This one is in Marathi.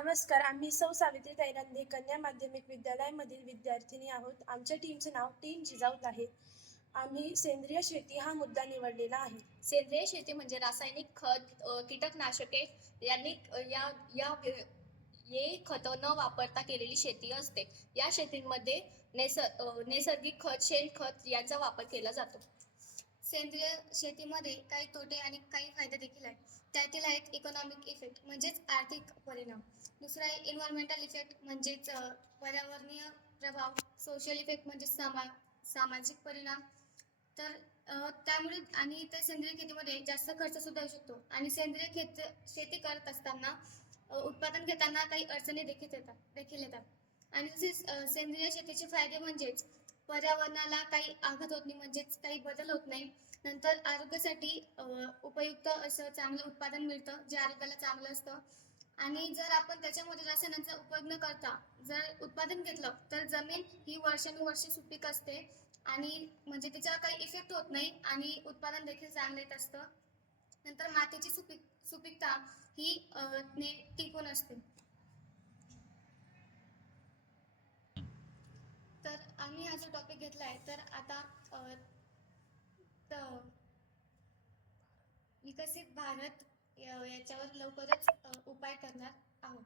नमस्कार. आम्ही सौ सावित्रीताई नंदे कन्या माध्यमिक विद्यालयामधील विद्यार्थिनी आहोत. आमच्या टीमचं नाव टीम जिजाऊ आहे. आम्ही सेंद्रिय शेती हा मुद्दा निवडलेला आहे. सेंद्रिय शेती म्हणजे रासायनिक खत, कीटकनाशके यांनी या या हे खत न वापरता केलेली शेती असते. या शेतीमध्ये नैसर्गिक खत, शेणखत यांचा वापर केला जातो. सेंद्रिय शेतीमध्ये काही तोटे आणि काही फायदे देखील आहेत. त्यातील आहेत इकॉनॉमिक इफेक्ट म्हणजेच आर्थिक परिणाम. दुसरा आहे एन्व्हायरमेंटल इफेक्ट म्हणजेच पर्यावरणीय प्रभाव. सोशल इफेक्ट म्हणजे सामाजिक परिणाम. तर त्यामुळे आणि त्या सेंद्रिय शेतीमध्ये जास्त खर्च सुद्धा येऊ शकतो आणि सेंद्रिय शेती करत असताना उत्पादन घेताना काही अडचणी देखील येतात. आणि सेंद्रिय शेतीचे फायदे म्हणजेच पर्यावरणाला काही आघात होत नाही, म्हणजेच काही बदल होत नाही. नंतर आरोग्यासाठी उपयुक्त असं चांगलं उत्पादन मिळतं, जे आरोग्याला चांगलं असतं. आणि जर आपण त्याच्यामध्ये रसायनांचा उपयोग न करता जर उत्पादन घेतलं तर जमीन ही वर्षानुवर्षे सुपीक असते आणि म्हणजे त्याच्यावर काही इफेक्ट होत नाही आणि उत्पादन देखील चांगलं येत असतं. नंतर मातीची सुपीकता ही टिकून असते. तर आम्ही हा जो टॉपिक घेतला आहे तर आता विकसित भारत याच्यावर लवकरच उपाय करणार आहोत.